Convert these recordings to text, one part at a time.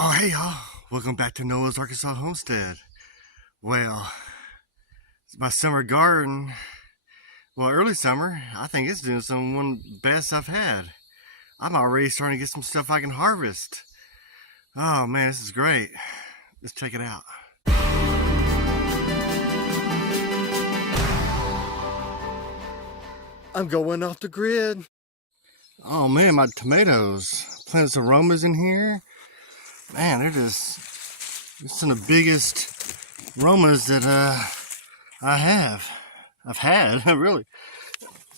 Oh, hey y'all. Welcome back to Noah's Arkansas Homestead. Well, my summer garden, early summer, I think it's doing one of the best I've had. I'm already starting to get some stuff I can harvest. Oh man, this is great. Let's check it out. I'm going off the grid. Oh man, my tomatoes. Planted some aromas in here. Man, they're just some of the biggest aromas that I've had, really.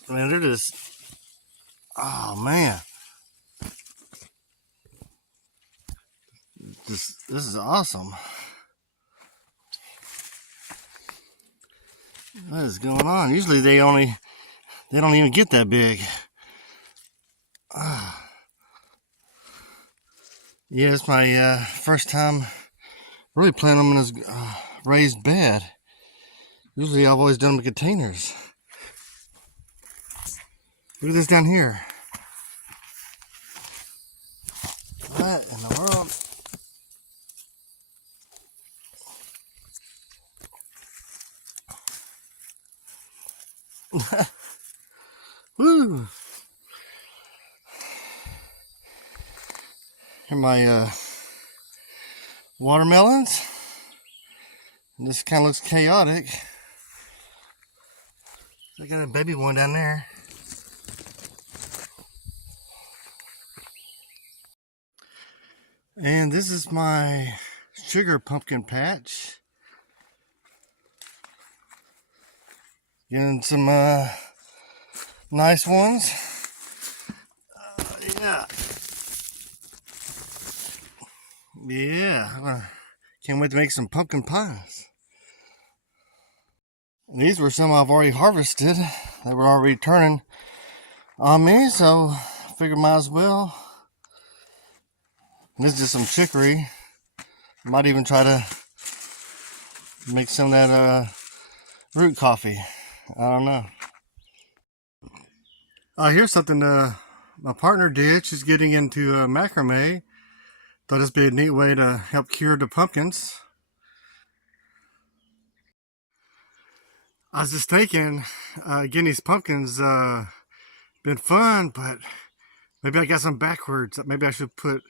Man, they're just, oh man. This is awesome. What is going on? Usually they don't even get that big. Yeah, it's my first time really planting them in this raised bed. Usually I've always done them in containers. Look at this down here. What in the world? Woo! Here are my watermelons. This kind of looks chaotic. I got a baby one down there. And this is my sugar pumpkin patch. Getting some nice ones. Yeah. Yeah. Can't wait to make some pumpkin pies. These were some I've already harvested. They were already turning on me, so I figured might as well. And this is just some chicory. Might even try to make some of that root coffee. I don't know. Here's something my partner did. She's getting into macrame. Thought this would be a neat way to help cure the pumpkins. I was just thinking, getting these pumpkins been fun, but maybe I got some backwards. Maybe I should put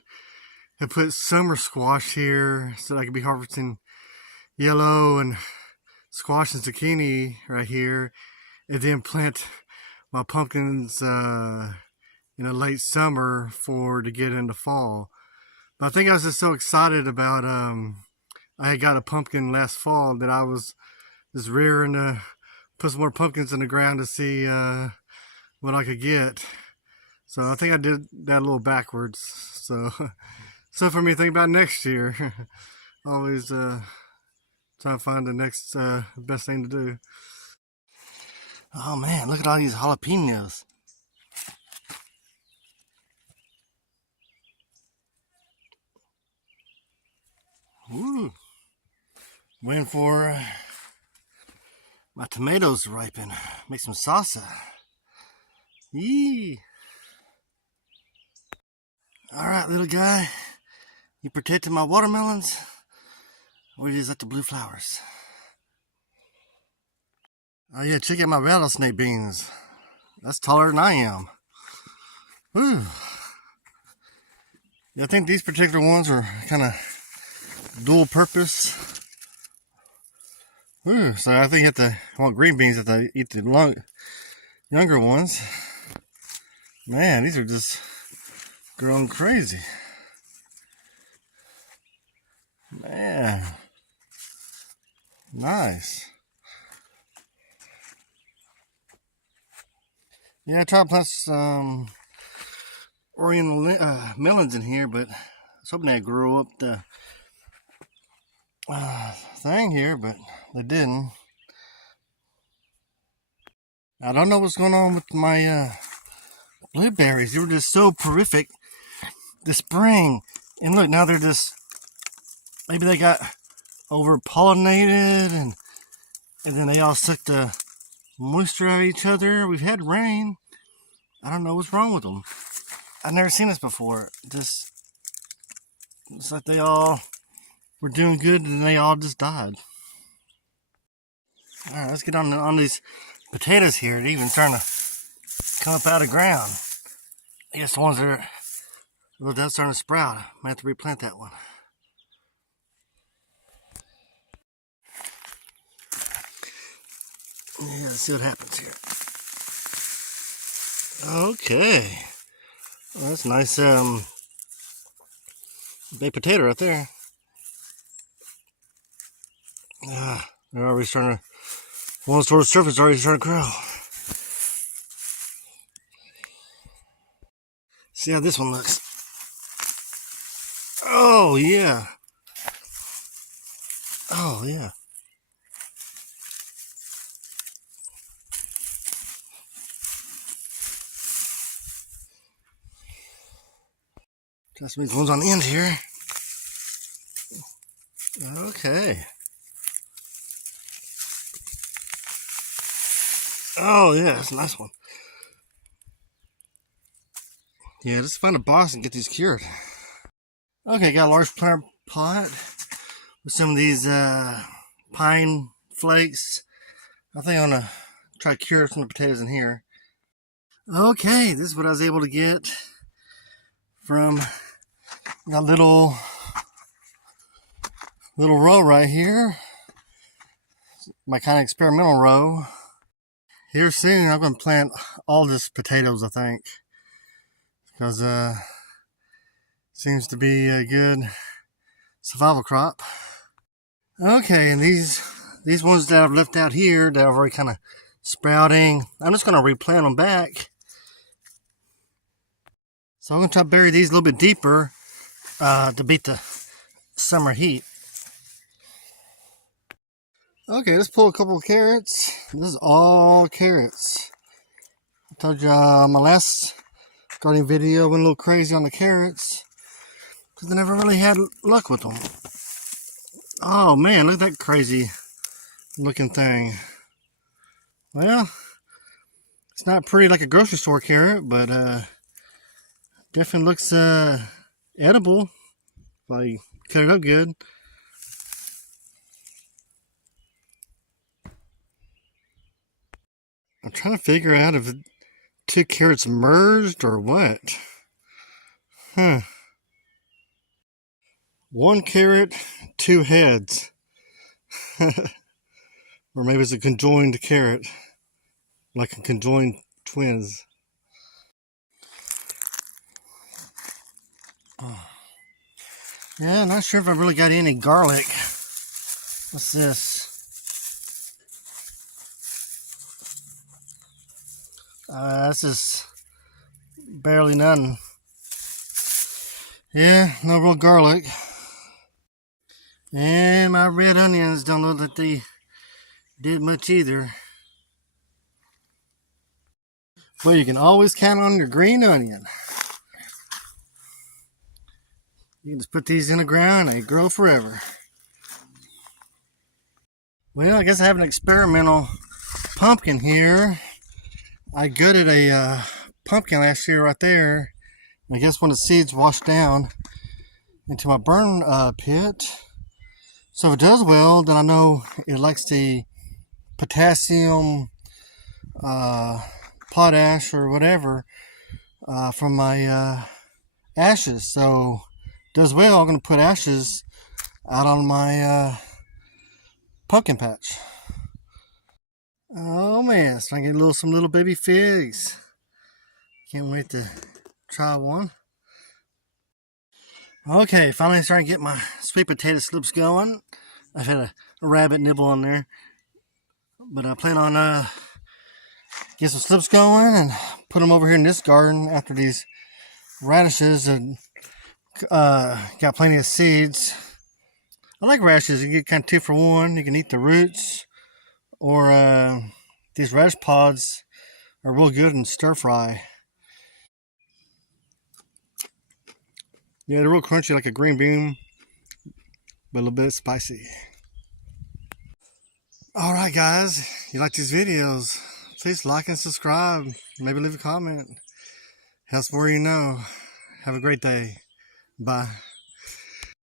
summer squash here so that I could be harvesting yellow and squash and zucchini right here, and then plant my pumpkins in the late summer to get into fall. But I think I was just so excited about I had got a pumpkin last fall that I was just rearing to put some more pumpkins in the ground to see what I could get. So I think I did that a little backwards. So for me to think about next year. Always try to find the next best thing to do. Oh man, look at all these jalapenos. Woo. Waiting for my tomatoes to ripen. Make some salsa. Yee. Alright, little guy. You protecting my watermelons? Or is that the blue flowers? Oh yeah, check out my rattlesnake beans. That's taller than I am. Woo. Yeah, I think these particular ones are kind of dual purpose. Woo. So I think you have to, green beans have to eat the younger ones. Man, these are just growing crazy. Man. Nice. Yeah, I tried to plant some oriental melons in here, but I was hoping they'd grow up the thing here, but they didn't. I don't know what's going on with my blueberries. They were just so prolific this spring. And look, now they're just, maybe they got over pollinated and then they all sucked the moisture out of each other. We've had rain. I don't know what's wrong with them. I've never seen this before. Looks like they all were doing good and they all just died. Alright, let's get on these potatoes here. They're even starting to come up out of the ground. I guess the ones that are that's starting to sprout. I might have to replant that one. Yeah, let's see what happens here. Okay. Well, that's a nice baked potato right there. They're already starting to, once toward the surface, already starting to grow. See how this one looks. Oh, yeah. Oh, yeah. Just these ones on the end here. Okay. Oh, yeah, that's a nice one. Yeah, let's find a box and get these cured. Okay, got a large plant pot with some of these pine flakes. I think I'm gonna try to cure some of the potatoes in here. Okay, this is what I was able to get from that little row right here. My kind of experimental row. Here soon, I'm gonna plant all this potatoes, I think, because seems to be a good survival crop. Okay, and these ones that I've left out here that are already kind of sprouting, I'm just gonna replant them back. So I'm gonna try to bury these a little bit deeper to beat the summer heat. Okay, let's pull a couple of carrots. This is all carrots. I told you my last gardening video went a little crazy on the carrots because I never really had luck with them. Oh man, look at that crazy looking thing. Well, it's not pretty like a grocery store carrot, but definitely looks edible if I cut it up good. I'm trying to figure out if two carrots merged or what. One carrot, two heads. Or maybe it's a conjoined carrot. Like a conjoined twins. Yeah, not sure if I really got any garlic. What's this? This is barely none. Yeah, no real garlic. And my red onions don't look like they did much either. But you can always count on your green onion. You can just put these in the ground and they grow forever. Well, I guess I have an experimental pumpkin here. I gutted a pumpkin last year right there. I guess when the seeds washed down into my burn pit. So if it does well, then I know it likes the potassium, potash or whatever from my ashes. So if it does well, I'm going to put ashes out on my pumpkin patch. Oh man, so I get some little baby figs. Can't wait to try one. Okay, finally starting to get my sweet potato slips going. I've had a rabbit nibble on there, but I plan on get some slips going and put them over here in this garden after these radishes and got plenty of seeds. I like radishes. You get kind of 2 for 1. You can eat the roots, or these radish pods are real good in stir fry. Yeah, they're real crunchy like a green bean, but a little bit spicy. Alright guys, you like these videos, please like and subscribe. Maybe leave a comment. Helps more you know. Have a great day. Bye.